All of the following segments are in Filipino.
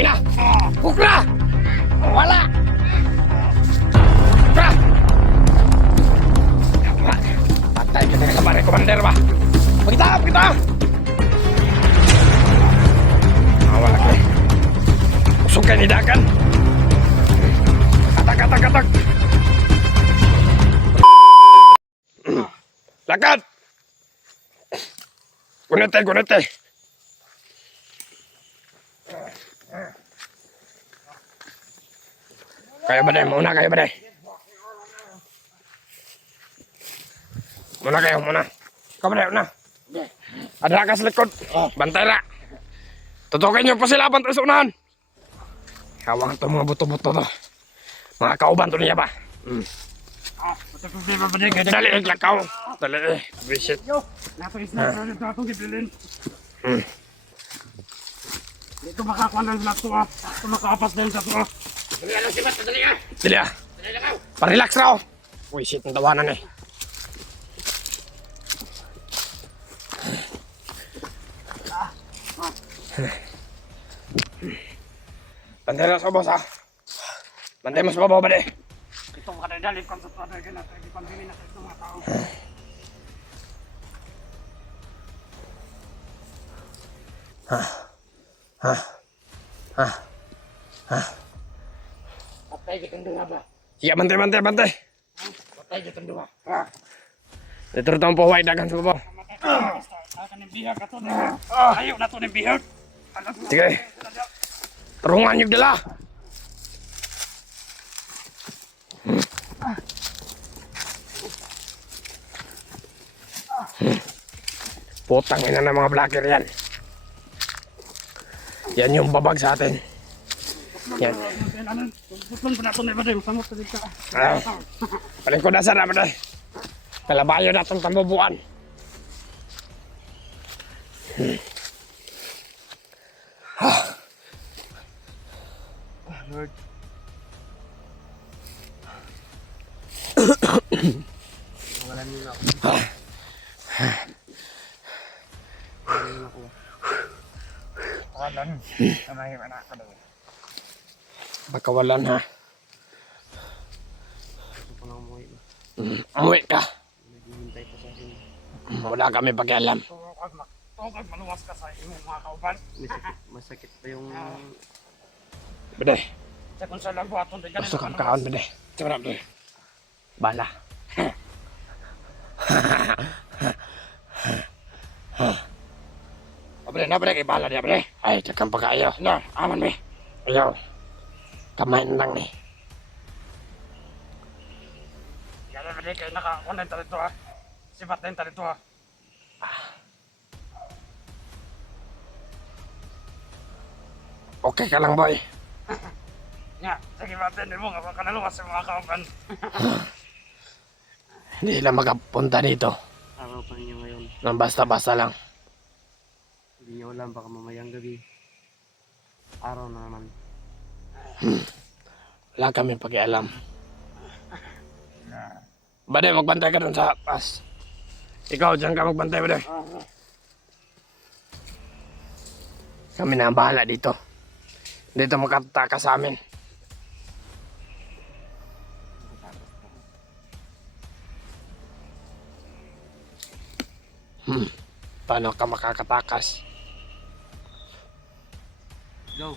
ina! Bukra! Wala! Bukra! Patay ka na kabaray, Commander ba? Pagita! Wala ka eh. Usog ka nidakan. Katak! Lakad! Gunete! Kaya ba dahil? Muna. Ikaw ba dahil? Ada ka sa likod. Bantay ra. Tutukin niyo pa sila. Bantay sa unahan. Hawang ito mga buto-buto to. Mga kauban to niya ba? Dali, lakaw. Dali, visit. Nato gibilin. Dito makakuha ng vlog to ah. Ito makaapas din sa to ah. Dali ah. Parelax raw. Uy, shit, ang tawanan eh. Bantay na sa boss ah. Bantay mo sa babaw ba de? Ito makadadali kung sa to na natin. Hindi pambili na sa mga tao. Patay kitang duha ba? Iya, bantay. Patay kitang duha. Dito rin ang pahuay dagan sa babaw. Akan yung bihag ato na. Ayaw na to ng bihag. Sige. Terungan yung dala. Putang ina ng mga vlogger yan. Yan yung babag sa atin. Yan. Butlong pa nato na iba din. Samot sa dito. Paling ko na sarap na. Kalabayo na itong tambubuan. Lord. Wala niyo na ako. Walan. Samahin mo na ako daw. Bakawalan ha. Gusto ko lang umuwi ba? Umuwi ka. Naghihintay pa sa akin. Wala kami pakialam. Tungkag maluwas ka sa inyong mga kauban. Masakit pa yung... Bede. Sa kung sa lagwaton. Gusto kang kaon bede. Sarap bede. Bala. Na bede kay bala dia bede. Ay, cakang pagkayo. Na, aman mi. Ayaw. Kamay na lang ni. Yan na balik kayo nakakunan talito ha. Sibat na yung talito ha. Okay ka lang boy. Nga, sige matin mo nga baka naluwas sa mga kauban. Hindi lang makapunta dito. Araw pa ninyo ngayon. Nang basta-basta lang. Hindi nyo alam baka mamayang gabi. Araw na naman. Wala kami pakialam. Bade, magbantay ka dun sa pas. Ikaw, dyan ka magbantay, bade. Kami na ang bahala dito. Dito makataka sa amin. Paano ka makakatakas? Go.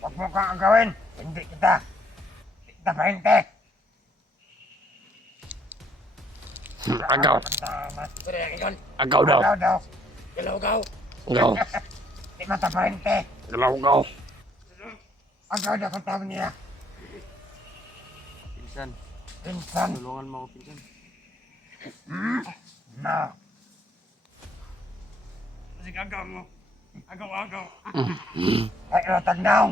Huwag mo kang gawin. Hindi kita. Kita pahinte. Agaw. Agaw daw. Agaw daw. Agaw. Di mata pahinte. Agaw. Agaw daw kung tawag niya. Pinsan. Tulungan mo ako, pinsan. No. Sige, agaw mo. Agaw. Ay, tagnaw.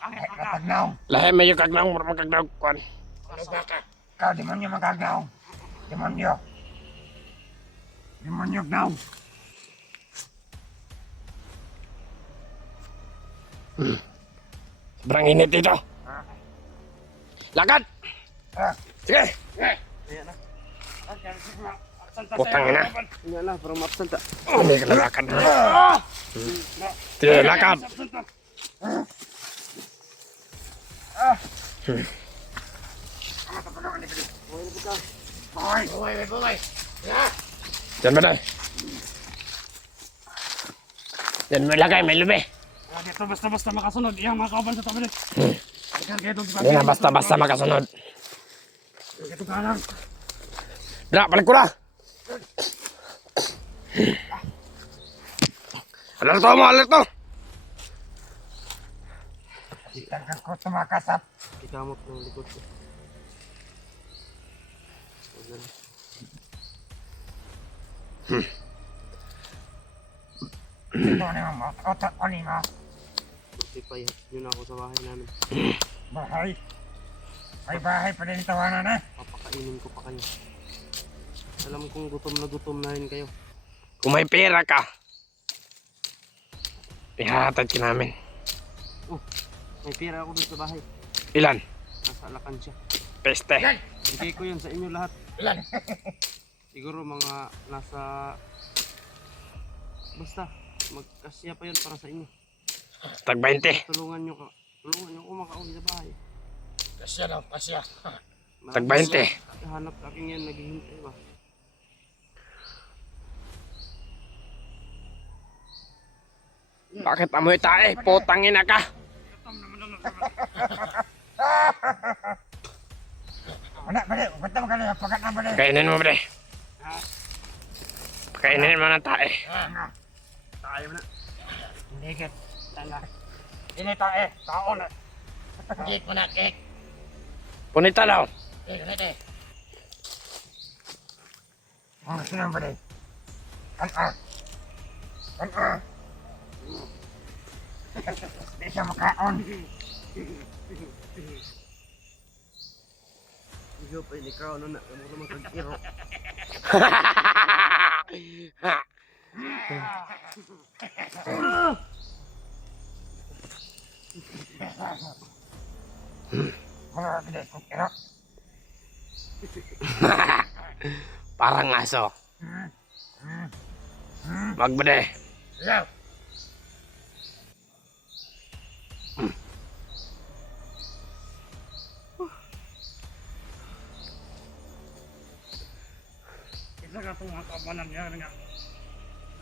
Ay, tagnaw. Lahi may yung kagnaw, magkagnaw kuan. Ano ba ka? Ikaw, demonyo magagnaw. Demonyo. Demonyo gnaw. Sobrang init dito. Lakad! Sige! Ayan na. Putang ina. Nga lang, parang ma-absent ah. Hindi ka lalakad na. Tidak lakad. Diyan ba, Day? Diyan mo ilagay, may lubi. Dito basta-basta makasunod. Iyang mga kauban sa tabi. Hindi na basta-basta makasunod. Ito ka lang. Dra, balik ko na. Alerto mo, alerto. Itagal ko tumakasap. Ikamot ng likod ko. Ito na mo. Otot ko ni mo. Pagtipay, yun ako sa bahay namin. Bahay. May bahay pa rin tawanan na. Papakainin ko pa kayo. Alam kong gutom na rin kayo. Kung may pera ka, ihahatid ka namin. Oh, may pera ako dun sa bahay. Ilan? Nasa Alakansya. Peste. Bigay ko yun sa inyo lahat. Ilan? Siguro mga nasa... Basta, magkasya pa yun para sa inyo. Tag 20. Tulungan nyo ako makauwi sa bahay. Kasya daw, kasya. Tag 20. Hanap aking yan, naghihintay ba? Bakit amoy tae? Putangin na ka. Wala, bali. Ba't naman ka na? Pagat na bali. Kainin mo, bre. Kainin mo ng tae. Tayo na. Hindi kit. Tala. Ini tae. Tao na. Kik mo na, kik. Punita daw. Kik, kik. Oh, sino bali? Kan-ah. Kan-ah. Di siya makaon. Iyo pa ini kao na kamu naman kagkiro. Mga bali, kukiro. Parang aso. Magbade. Yaw. Isa ka itong mga kabanan niya nga.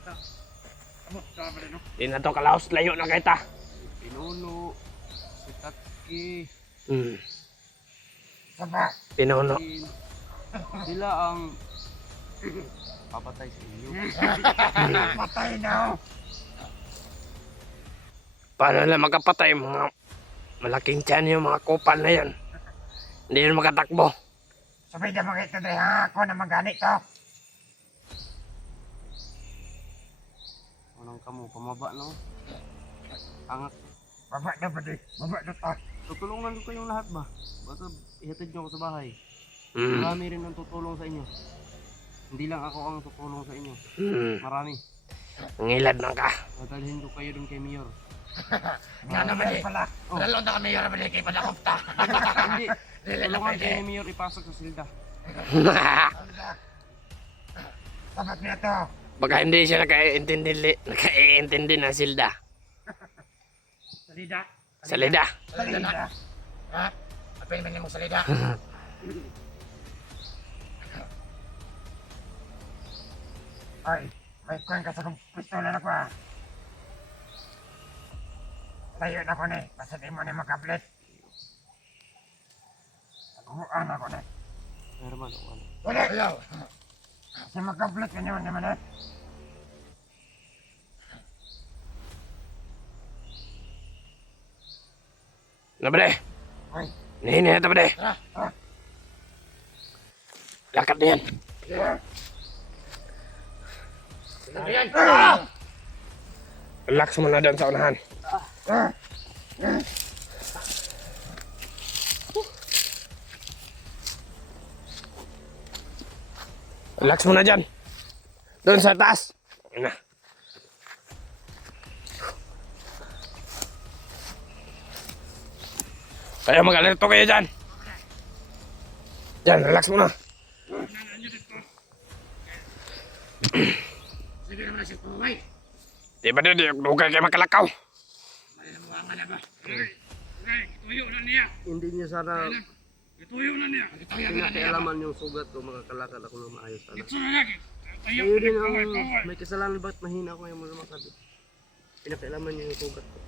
Ito. Amo, sa bali no? Di na to kalaos. Layo na kita. Pinuno, si Tatki, Saba. Pinuno. sila ang papatay sa inyo. Patay na. Paano na magkapatay? Mga malaking tiyan yung mga kupal na yan. Hindi yun makatakbo. Sabay na mga ito dahil ako na magani to. Unang kamo, pamaba no? Angak. Baba na ba di? Baba na to. Tutulungan ko kayong lahat ba? Basta ihatid nyo ako sa bahay. Mm. Marami rin ang tutulong sa inyo. Hindi lang ako ang tutulong sa inyo. Marami. Ngilad na ka. Dadalhin ko kayo dun kay Mayor. Nga naman eh. Pala. Oh. Lalo na kami yung naman kay Padakopta. Hindi. Tulungan kayo ni Mayor ipasok sa silda. Sabat niya to. Baka hindi siya nakaiintindi ng silda. Salida. Salida. Salida. Ha? Apel man mo salida. Ay, may kuwan ka sa pistola na ko ah. Tayo na ko ni. Basta di mo ni makablit. Naguhaan ako ni. Herman, ako ano. Wala! Ayaw! Kasi makablit ka naman naman eh. Na ba de? Ay, Nihini na ito ba de? tara! Tara! Lakad na yan. Ayan! Ah! Relax mo na doon sa unahan. Ah! Relax mo na dyan. Doon sa taas. Ayun na. Kaya mag-alerto kayo dyan. Dyan, relax mo na. Sige naman na siya pumay. Di ba di dugay kay makalakaw? May nabuhangan na ba? Okay, ituyo na niya. Hindi niya sana Ituyo na niya. pinakialaman yung sugat ko, makakalakad ako ng maayos sana. Ito na lagi. Tayo, Ayun din paway, ang paway. may kasalanan ba't mahina ako ngayon lumakad. Pinakialaman niya yung sugat ko.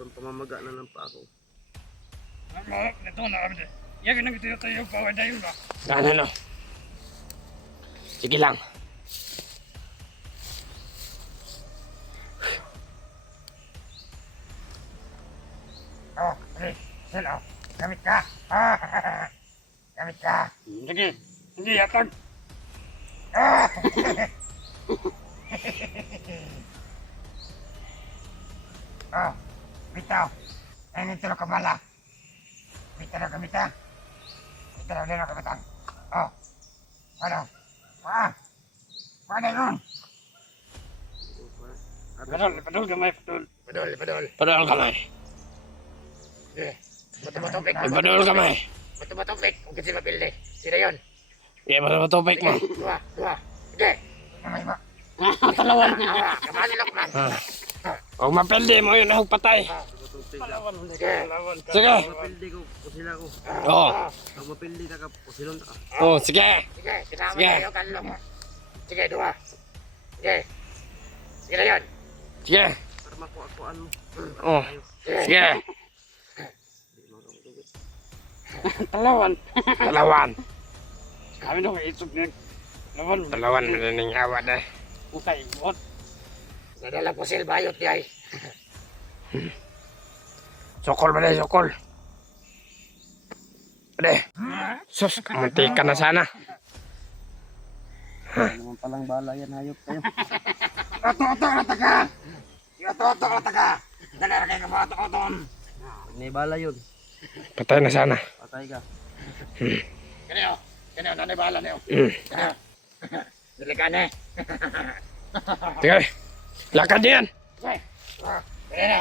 Doon pamamaga na ng pa ako. Ito na kami. Yan nang ituyo tayo, paway tayo ba? Ano? Sige lang. Oh, please. Sila. Gamit ka. Gamit ka. Sige, hindi yatag. Oh, bitaw. Ano ito na kamala? Bitaw na gamitan. Bitaw na gamitan. Oh. Ano? Paano yun? Padol gamay, padol. Padol. Padol kamay. Bato-batopik. Padol kamay. Bato-batopik. Huwag kasi mapildi. Sino yun? Di ba tupik mo? Dua. Sige. Namay ba? Talawan. Kamali lang man. Huwag mapildi mo yun, ahog patay. Talawan. Sige. Talawan ka. Sige. Mapildi ko, kusila ko. Oo. Pag mapildi ka ka, kusilon ka. Oh, sige. Sige. Sinama Sige. tayo kanlong. Sige, dua. Sige. Sino yun? Sige. Para makuha-kuhaan mo. Oh. Sige. Hindi mo kamutugot. Talawan. Talawan. Kami dong itog niya. Talawan. Talawan mo na ng awa na. Ukay, buot. Nadala po silbayot yay. Sokol ba na, sokol? Ade. Sus, kamunti ka na sana. Ano naman palang bala yan, hayop kayo. Oto-oto na taga. Oto-oto na taga. Dala kayo ka mga oton. May bala yun. Patay na sana. Patay ka. Kanyo. Nanay bahala niyo. Mm. Dilikan eh. Sige. Lakad niyan. Okay. Kaya na.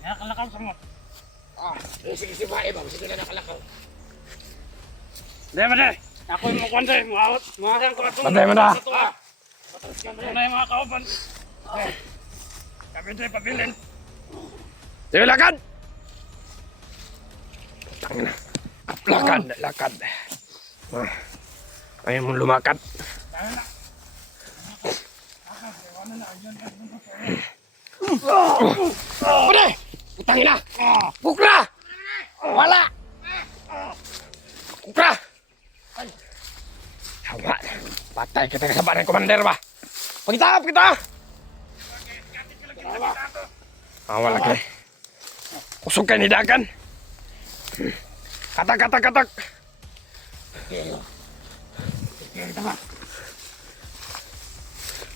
Nakalakaw sa mo. Sige si Bae ba? Sige na nakalakaw. Dahil ba dahil? Ako yung mukuhan dahil. Muawat. Muawat ko ito. Patay mo na. Ito na yung mga kauban. Kami dahil pabilin. Sige, lakad. Tangina. Lakad, lakad. Ayaw mong lumakad. Pwede! Putang ina! Bukra! Wala! Bukra! Hawa! Patay kita kasama ng commander ba? Pagita! Wala ka. Kusog kayo ni Dagan. Katak!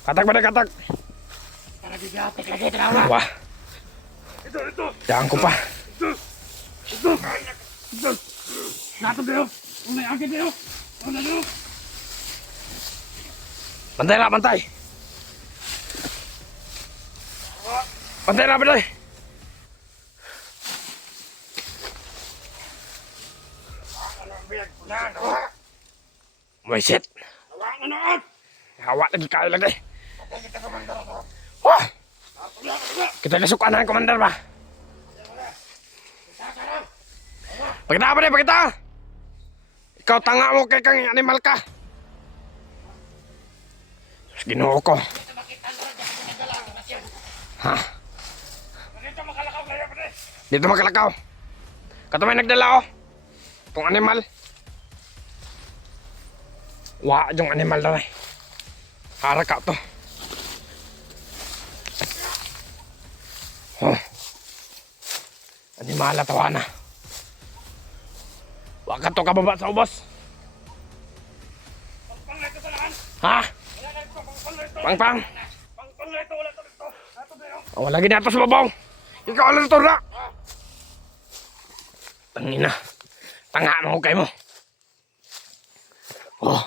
Katak ba na katak? Para bibiyatik lagi tinawa. Wah, Ito. jangan ko pa. Nato kayo. Unay akit kayo. Una nyo. Bantay na, bantay. Bantay na, bantay. Wiset. Tawangan noon. Hawa lagi kayo lagi. Wah! Kita kasukaan ng commander ba? Pakita ba rin, pakita! Ikaw tanga mo kay kang animal ka. Ginoo ko. Ha? Dito makalakaw kayo pa Dito makalakaw. Kato may nagdala oh. Itong animal. Wa yung animal na rin. Harak ka to. Oh. Animal tawa na. Wa ka to kababa sa ubos. Pangpang ito sa lahan. Ha? Wala na ito. Pangpang ito. Pangpang. Pangpang ito. Wala ito. Nato kayo. Oh, lagi na ito sa babaw. Ikaw alam ito na. Tangina. Tanga mo kayo mo. Oh.